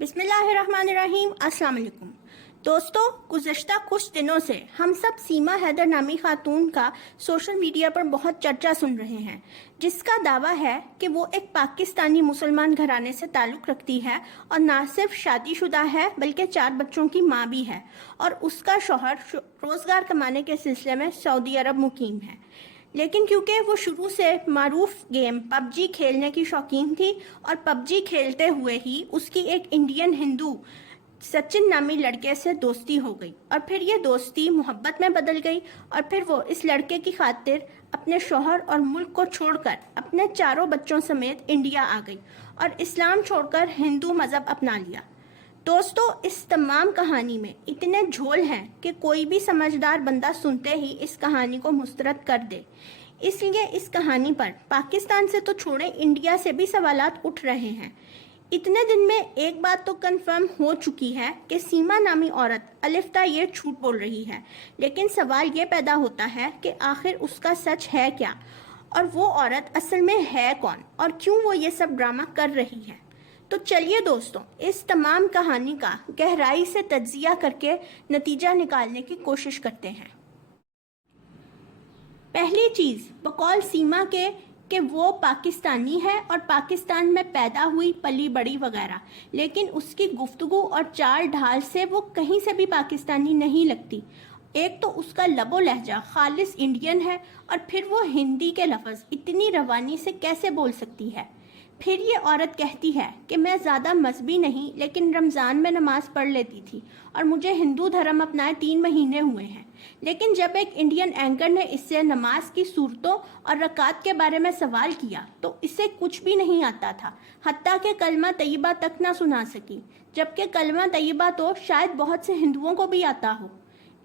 بسم اللہ الرحمن الرحیم۔ السلام علیکم دوستو، گزشتہ کچھ دنوں سے ہم سب سیما حیدر نامی خاتون کا سوشل میڈیا پر بہت چرچا سن رہے ہیں، جس کا دعویٰ ہے کہ وہ ایک پاکستانی مسلمان گھرانے سے تعلق رکھتی ہے اور نہ صرف شادی شدہ ہے بلکہ 4 بچوں کی ماں بھی ہے، اور اس کا شوہر روزگار کمانے کے سلسلے میں سعودی عرب مقیم ہے۔ لیکن کیونکہ وہ شروع سے معروف گیم پب جی کھیلنے کی شوقین تھی اور پب جی کھیلتے ہوئے ہی اس کی ایک انڈین ہندو سچن نامی لڑکے سے دوستی ہو گئی، اور پھر یہ دوستی محبت میں بدل گئی، اور پھر وہ اس لڑکے کی خاطر اپنے شوہر اور ملک کو چھوڑ کر اپنے 4 بچوں سمیت انڈیا آ گئی اور اسلام چھوڑ کر ہندو مذہب اپنا لیا۔ دوستو، اس تمام کہانی میں اتنے جھول ہیں کہ کوئی بھی سمجھدار بندہ سنتے ہی اس کہانی کو مسترد کر دے۔ اس لیے اس کہانی پر پاکستان سے تو چھوڑیں، انڈیا سے بھی سوالات اٹھ رہے ہیں۔ اتنے دن میں ایک بات تو کنفرم ہو چکی ہے کہ سیما نامی عورت الفتہ یہ جھوٹ بول رہی ہے، لیکن سوال یہ پیدا ہوتا ہے کہ آخر اس کا سچ ہے کیا، اور وہ عورت اصل میں ہے کون، اور کیوں وہ یہ سب ڈرامہ کر رہی ہے۔ تو چلیے دوستوں، اس تمام کہانی کا گہرائی سے تجزیہ کر کے نتیجہ نکالنے کی کوشش کرتے ہیں۔ پہلی چیز، بقول سیما کے کہ وہ پاکستانی ہے اور پاکستان میں پیدا ہوئی پلی بڑی وغیرہ، لیکن اس کی گفتگو اور چال ڈھال سے وہ کہیں سے بھی پاکستانی نہیں لگتی۔ ایک تو اس کا لب و لہجہ خالص انڈین ہے، اور پھر وہ ہندی کے لفظ اتنی روانی سے کیسے بول سکتی ہے۔ پھر یہ عورت کہتی ہے کہ میں زیادہ مذہبی نہیں، لیکن رمضان میں نماز پڑھ لیتی تھی اور مجھے ہندو دھرم اپنائے 3 مہینے ہوئے ہیں۔ لیکن جب ایک انڈین اینکر نے اس سے نماز کی صورتوں اور رکعت کے بارے میں سوال کیا تو اسے کچھ بھی نہیں آتا تھا، حتیٰ کہ کلمہ طیبہ تک نہ سنا سکی، جبکہ کلمہ طیبہ تو شاید بہت سے ہندوؤں کو بھی آتا ہو۔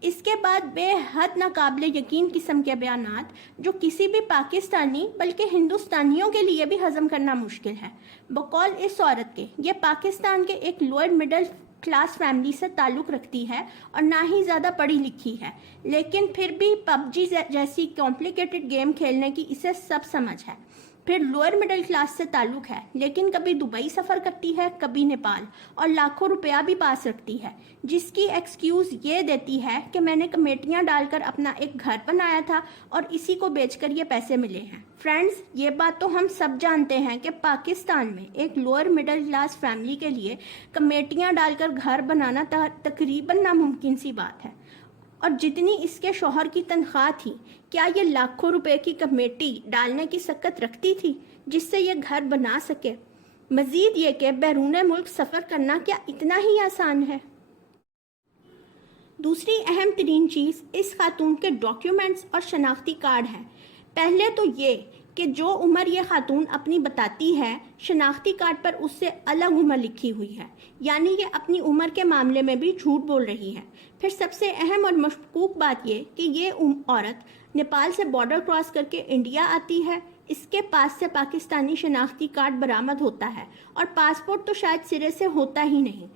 اس کے بعد بے حد ناقابل یقین قسم کے بیانات جو کسی بھی پاکستانی بلکہ ہندوستانیوں کے لیے بھی ہضم کرنا مشکل ہے۔ بقول اس عورت کے، یہ پاکستان کے ایک لوئر مڈل کلاس فیملی سے تعلق رکھتی ہے اور نہ ہی زیادہ پڑھی لکھی ہے، لیکن پھر بھی پب جی جیسی کمپلیکیٹڈ گیم کھیلنے کی اسے سب سمجھ ہے۔ پھر لوئر مڈل کلاس سے تعلق ہے، لیکن کبھی دبئی سفر کرتی ہے، کبھی نیپال، اور لاکھوں روپیہ بھی پاس رکھتی ہے، جس کی ایکسکیوز یہ دیتی ہے کہ میں نے کمیٹیاں ڈال کر اپنا ایک گھر بنایا تھا اور اسی کو بیچ کر یہ پیسے ملے ہیں۔ فرینڈز، یہ بات تو ہم سب جانتے ہیں کہ پاکستان میں ایک لوئر مڈل کلاس فیملی کے لیے کمیٹیاں ڈال کر گھر بنانا تقریباً ناممکن سی بات ہے، اور جتنی اس کے شوہر کی تنخواہ تھی، کیا یہ لاکھوں روپے کی کمیٹی ڈالنے کی سکت رکھتی تھی جس سے یہ گھر بنا سکے؟ مزید یہ کہ بیرون ملک سفر کرنا کیا اتنا ہی آسان ہے؟ دوسری اہم ترین چیز اس خاتون کے ڈاکیومنٹس اور شناختی کارڈ ہیں۔ پہلے تو یہ کہ جو عمر یہ خاتون اپنی بتاتی ہے، شناختی کارڈ پر اس سے الگ عمر لکھی ہوئی ہے، یعنی یہ اپنی عمر کے معاملے میں بھی جھوٹ بول رہی ہے۔ پھر سب سے اہم اور مشکوک بات یہ کہ یہ عورت نیپال سے بارڈر کراس کر کے انڈیا آتی ہے، اس کے پاس سے پاکستانی شناختی کارڈ برآمد ہوتا ہے، اور پاسپورٹ تو شاید سرے سے ہوتا ہی نہیں،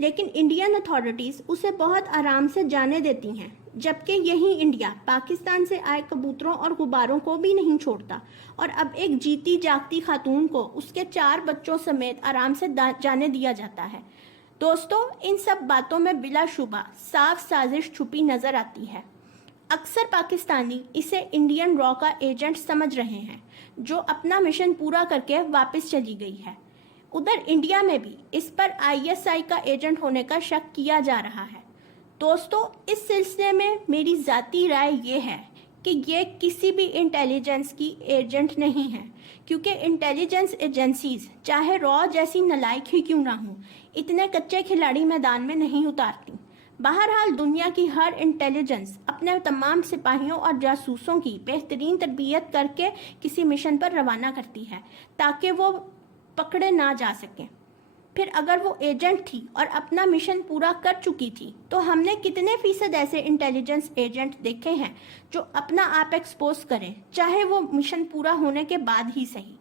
لیکن انڈین اتھارٹیز اسے بہت آرام سے جانے دیتی ہیں، جبکہ یہی انڈیا پاکستان سے آئے کبوتروں اور غباروں کو بھی نہیں چھوڑتا، اور اب ایک جیتی جاگتی خاتون کو اس کے 4 بچوں سمیت آرام سے جانے دیا جاتا ہے۔ دوستو، ان سب باتوں میں بلا شبہ صاف سازش چھپی نظر آتی ہے۔ اکثر پاکستانی اسے انڈین را کا ایجنٹ سمجھ رہے ہیں جو اپنا مشن پورا کر کے واپس چلی گئی ہے۔ ادھر انڈیا میں بھی اس پر ISI کا ایجنٹ ہونے کا شک کیا جا رہا ہے۔ دوستو، اس سلسلے میں میری ذاتی رائے یہ ہے کہ یہ کسی بھی انٹیلیجنس کی ایجنٹ نہیں ہے، کیونکہ انٹیلیجنس ایجنسیز چاہے را جیسی نالائق ہی کیوں نہ ہوں، اتنے کچے کھلاڑی میدان میں نہیں اتارتی۔ بہرحال دنیا کی ہر انٹیلیجنس اپنے تمام سپاہیوں اور جاسوسوں کی بہترین تربیت کر کے کسی مشن پر روانہ کرتی ہے تاکہ وہ پکڑے نہ جا سکیں۔ پھر اگر وہ ایجنٹ تھی اور اپنا مشن پورا کر چکی تھی تو ہم نے کتنے فیصد ایسے انٹیلیجنس ایجنٹ دیکھے ہیں جو اپنا آپ ایکسپوز کریں، چاہے وہ مشن پورا ہونے کے بعد ہی صحیح۔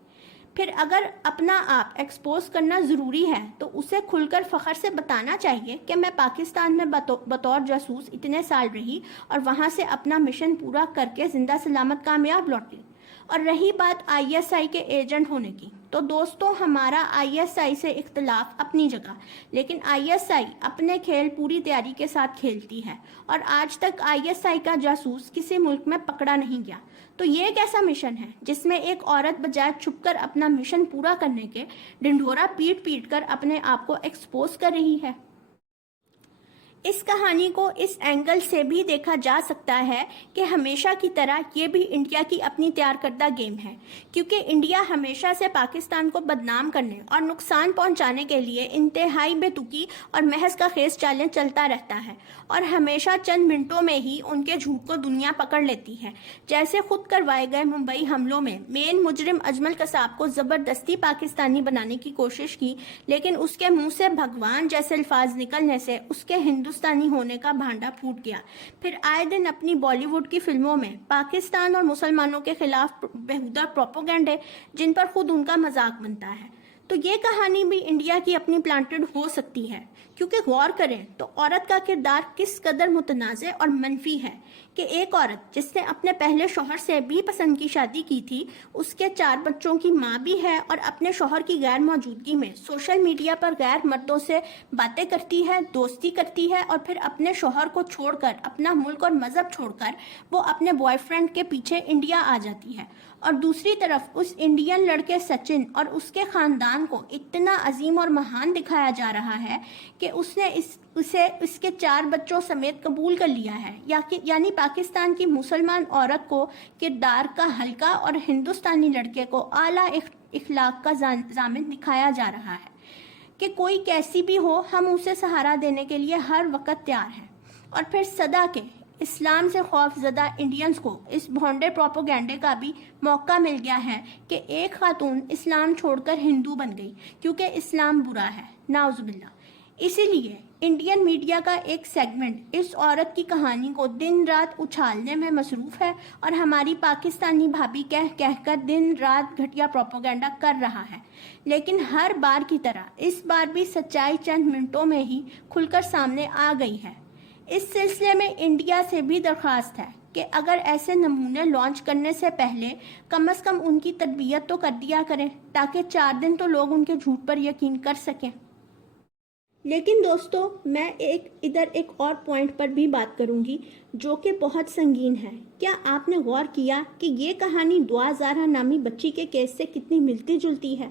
پھر اگر اپنا آپ ایکسپوز کرنا ضروری ہے تو اسے کھل کر فخر سے بتانا چاہیے کہ میں پاکستان میں بطور جاسوس اتنے سال رہی اور وہاں سے اپنا مشن پورا کر کے زندہ سلامت کامیاب لوٹی، اور رہی بات ISI کے ایجنٹ ہونے کی، تو دوستوں ہمارا ISI سے اختلاف اپنی جگہ، لیکن ISI اپنے کھیل پوری تیاری کے ساتھ کھیلتی ہے اور آج تک ISI کا جاسوس کسی ملک میں پکڑا نہیں گیا۔ تو یہ ایک ایسا مشن ہے جس میں ایک عورت بجائے چھپ کر اپنا مشن پورا کرنے کے ڈنڈورا پیٹ پیٹ کر اپنے آپ کو ایکسپوز کر رہی ہے۔ اس کہانی کو اس اینگل سے بھی دیکھا جا سکتا ہے کہ ہمیشہ کی طرح یہ بھی انڈیا کی اپنی تیار کردہ گیم ہے، کیونکہ انڈیا ہمیشہ سے پاکستان کو بدنام کرنے اور نقصان پہنچانے کے لیے انتہائی بے تکی اور محض کا خیز چالیں چلتا رہتا ہے، اور ہمیشہ چند منٹوں میں ہی ان کے جھوٹ کو دنیا پکڑ لیتی ہے۔ جیسے خود کروائے گئے ممبئی حملوں میں مین مجرم اجمل قصاب کو زبردستی پاکستانی بنانے کی کوشش کی، لیکن اس کے منہ سے بھگوان جیسے الفاظ نکلنے سے اس کے ہندوستانی ہونے کا بھانڈا پھوٹ گیا۔ پھر آئے دن اپنی بالی ووڈ کی فلموں میں پاکستان اور مسلمانوں کے خلاف بےہودہ پروپیگنڈے جن پر خود ان کا مذاق بنتا ہے۔ تو یہ کہانی بھی انڈیا کی اپنی پلانٹڈ ہو سکتی ہے، کیونکہ غور کریں تو عورت کا کردار کس قدر متنازع اور منفی ہے کہ ایک عورت جس نے اپنے پہلے شوہر سے بھی پسند کی شادی کی تھی، اس کے 4 بچوں کی ماں بھی ہے، اور اپنے شوہر کی غیر موجودگی میں سوشل میڈیا پر غیر مردوں سے باتیں کرتی ہے، دوستی کرتی ہے، اور پھر اپنے شوہر کو چھوڑ کر، اپنا ملک اور مذہب چھوڑ کر وہ اپنے بوائے فرینڈ کے پیچھے انڈیا آ جاتی ہے۔ اور دوسری طرف اس انڈین لڑکے سچن اور اس کے خاندان کو اتنا عظیم اور مہان دکھایا جا رہا ہے کہ اس نے اسے اس کے 4 بچوں سمیت قبول کر لیا ہے، یعنی پاکستان کی مسلمان عورت کو کردار کا ہلکا اور ہندوستانی لڑکے کو اعلیٰ اخلاق کا ضامن دکھایا جا رہا ہے کہ کوئی کیسی بھی ہو ہم اسے سہارا دینے کے لیے ہر وقت تیار ہیں۔ اور پھر صدا کے اسلام سے خوف زدہ انڈینز کو اس بھونڈے پروپیگنڈے کا بھی موقع مل گیا ہے کہ ایک خاتون اسلام چھوڑ کر ہندو بن گئی کیونکہ اسلام برا ہے، نعوذ باللہ۔ اسی لیے انڈین میڈیا کا ایک سیگمنٹ اس عورت کی کہانی کو دن رات اچھالنے میں مصروف ہے، اور ہماری پاکستانی بھابھی کہہ کر دن رات گھٹیا پروپیگنڈا کر رہا ہے۔ لیکن ہر بار کی طرح اس بار بھی سچائی چند منٹوں میں ہی کھل کر سامنے آ گئی ہے۔ اس سلسلے میں انڈیا سے بھی درخواست ہے کہ اگر ایسے نمونے لانچ کرنے سے پہلے کم از کم ان کی تربیت تو کر دیا کریں، تاکہ 4 دن تو لوگ ان کے جھوٹ پر یقین کر سکیں۔ لیکن دوستو میں ادھر ایک اور پوائنٹ پر بھی بات کروں گی جو کہ بہت سنگین ہے۔ کیا آپ نے غور کیا کہ یہ کہانی دعا زہرا نامی بچی کے کیس سے کتنی ملتی جلتی ہے؟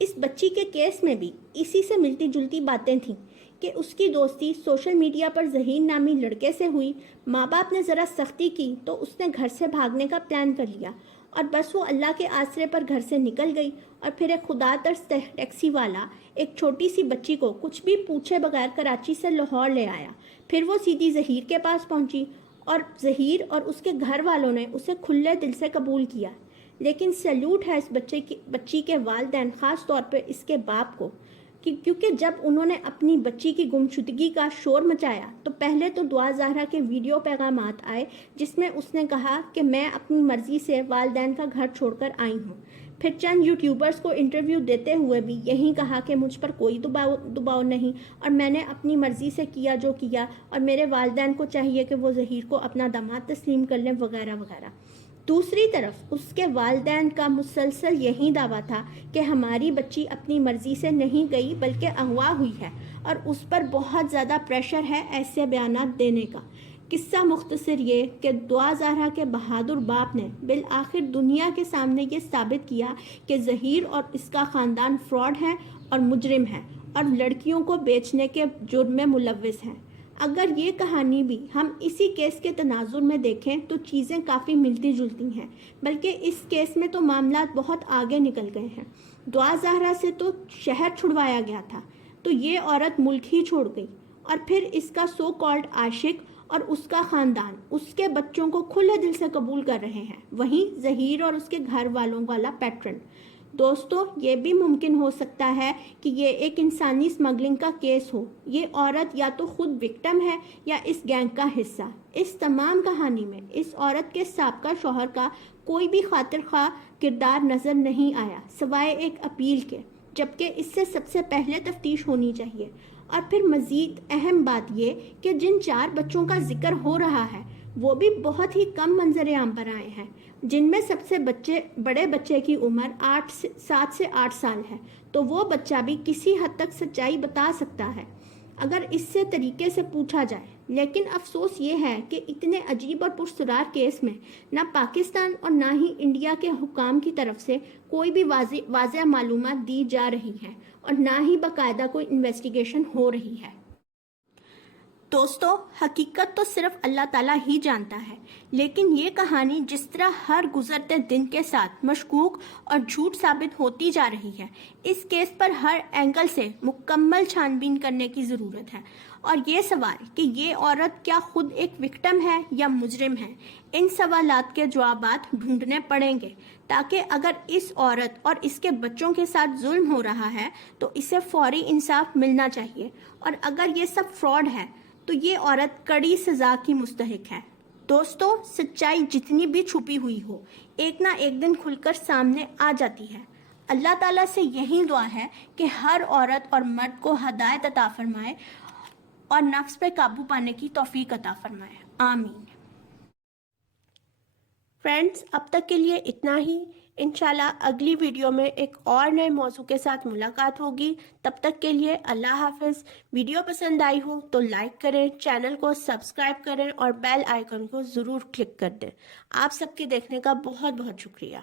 اس بچی کے کیس میں بھی اسی سے ملتی جلتی باتیں تھیں کہ اس کی دوستی سوشل میڈیا پر ظہیر نامی لڑکے سے ہوئی، ماں باپ نے ذرا سختی کی تو اس نے گھر سے بھاگنے کا پلان کر لیا، اور بس وہ اللہ کے آسرے پر گھر سے نکل گئی، اور پھر ایک خدا ترس ٹیکسی والا ایک چھوٹی سی بچی کو کچھ بھی پوچھے بغیر کراچی سے لاہور لے آیا۔ پھر وہ سیدھی ظہیر کے پاس پہنچی، اور ظہیر اور اس کے گھر والوں نے اسے کھلے دل سے قبول کیا۔ لیکن سیلوٹ ہے اس بچی کے والدین، خاص طور پہ اس کے باپ کو، کیونکہ جب انہوں نے اپنی بچی کی گمشدگی کا شور مچایا تو پہلے تو دعا زہرا کے ویڈیو پیغامات آئے جس میں اس نے کہا کہ میں اپنی مرضی سے والدین کا گھر چھوڑ کر آئی ہوں۔ پھر چند یوٹیوبرز کو انٹرویو دیتے ہوئے بھی یہی کہا کہ مجھ پر کوئی دباؤ نہیں، اور میں نے اپنی مرضی سے کیا جو کیا، اور میرے والدین کو چاہیے کہ وہ ظہیر کو اپنا داماد تسلیم کر لیں، وغیرہ وغیرہ۔ دوسری طرف اس کے والدین کا مسلسل یہی دعویٰ تھا کہ ہماری بچی اپنی مرضی سے نہیں گئی بلکہ اغوا ہوئی ہے، اور اس پر بہت زیادہ پریشر ہے ایسے بیانات دینے کا۔ قصہ مختصر یہ کہ دعا زہرا کے بہادر باپ نے بالآخر دنیا کے سامنے یہ ثابت کیا کہ ظہیر اور اس کا خاندان فراڈ ہے اور مجرم ہے، اور لڑکیوں کو بیچنے کے جرم میں ملوث ہیں۔ اگر یہ کہانی بھی ہم اسی کیس کے تناظر میں دیکھیں تو چیزیں کافی ملتی جلتی ہیں، بلکہ اس کیس میں تو معاملات بہت آگے نکل گئے ہیں۔ دعا زہرا سے تو شہر چھڑوایا گیا تھا، تو یہ عورت ملک ہی چھوڑ گئی، اور پھر اس کا سو کالڈ عاشق اور اس کا خاندان اس کے بچوں کو کھلے دل سے قبول کر رہے ہیں، وہیں ظہیر اور اس کے گھر والوں والا پیٹرن۔ دوستو یہ بھی ممکن ہو سکتا ہے کہ یہ ایک انسانی اسمگلنگ کا کیس ہو، یہ عورت یا تو خود وکٹم ہے یا اس گینگ کا حصہ۔ اس تمام کہانی میں اس عورت کے سابقہ شوہر کا کوئی بھی خاطر خواہ کردار نظر نہیں آیا سوائے ایک اپیل کے، جبکہ اس سے سب سے پہلے تفتیش ہونی چاہیے۔ اور پھر مزید اہم بات یہ کہ جن 4 بچوں کا ذکر ہو رہا ہے وہ بھی بہت ہی کم منظر عام پر آئے ہیں، جن میں سب سے بڑے بچے کی عمر 7 سے 8 سال ہے، تو وہ بچہ بھی کسی حد تک سچائی بتا سکتا ہے اگر اس سے طریقے سے پوچھا جائے۔ لیکن افسوس یہ ہے کہ اتنے عجیب اور پرسرار کیس میں نہ پاکستان اور نہ ہی انڈیا کے حکام کی طرف سے کوئی بھی واضح معلومات دی جا رہی ہیں اور نہ ہی باقاعدہ کوئی انویسٹیگیشن ہو رہی ہے۔ دوستو، حقیقت تو صرف اللہ تعالیٰ ہی جانتا ہے، لیکن یہ کہانی جس طرح ہر گزرتے دن کے ساتھ مشکوک اور جھوٹ ثابت ہوتی جا رہی ہے، اس کیس پر ہر اینگل سے مکمل چھان بین کرنے کی ضرورت ہے۔ اور یہ سوال کہ یہ عورت کیا خود ایک وکٹم ہے یا مجرم ہے، ان سوالات کے جوابات ڈھونڈنے پڑیں گے، تاکہ اگر اس عورت اور اس کے بچوں کے ساتھ ظلم ہو رہا ہے تو اسے فوری انصاف ملنا چاہیے، اور اگر یہ سب فراڈ ہے تو یہ عورت کڑی سزا کی مستحق ہے۔ دوستو، سچائی جتنی بھی چھپی ہوئی ہو، ایک نہ ایک دن کھل کر سامنے آ جاتی ہے۔ اللہ تعالیٰ سے یہی دعا ہے کہ ہر عورت اور مرد کو ہدایت عطا فرمائے اور نفس پہ قابو پانے کی توفیق عطا فرمائے، آمین۔ فرینڈز، اب تک کے لیے اتنا ہی۔ انشاءاللہ اگلی ویڈیو میں ایک اور نئے موضوع کے ساتھ ملاقات ہوگی۔ تب تک کے لیے اللہ حافظ۔ ویڈیو پسند آئی ہو تو لائک کریں، چینل کو سبسکرائب کریں اور بیل آئیکن کو ضرور کلک کر دیں۔ آپ سب کے دیکھنے کا بہت بہت شکریہ۔